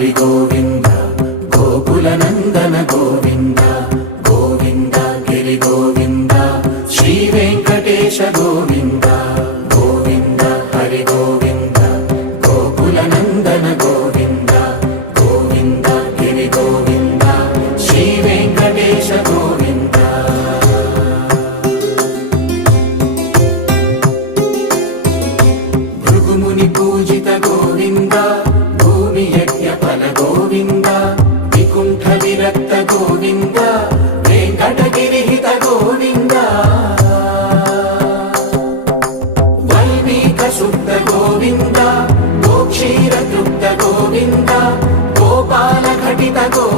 హరి గోవింద గోకుల నందన గోవింద గోవింద గిరి గోవింద శ్రీ వెంకటేశ గోవింద గోవింద హరి గోవింద గోకుల నందన గోవింద గోవింద గిరి గోవింద శ్రీ వెంకటేశ గోవింద భృగుముని పూజిత గోవింద భూమి యజ్ఞ ఫల గోవింద వికుంఠ విరక్త గోవింద వెంకటగిరిహిత గోవింద వైదిక శుద్ధ గోవింద గోక్షీర తృప్త గోవింద గోపాల ఘటిత గోవింద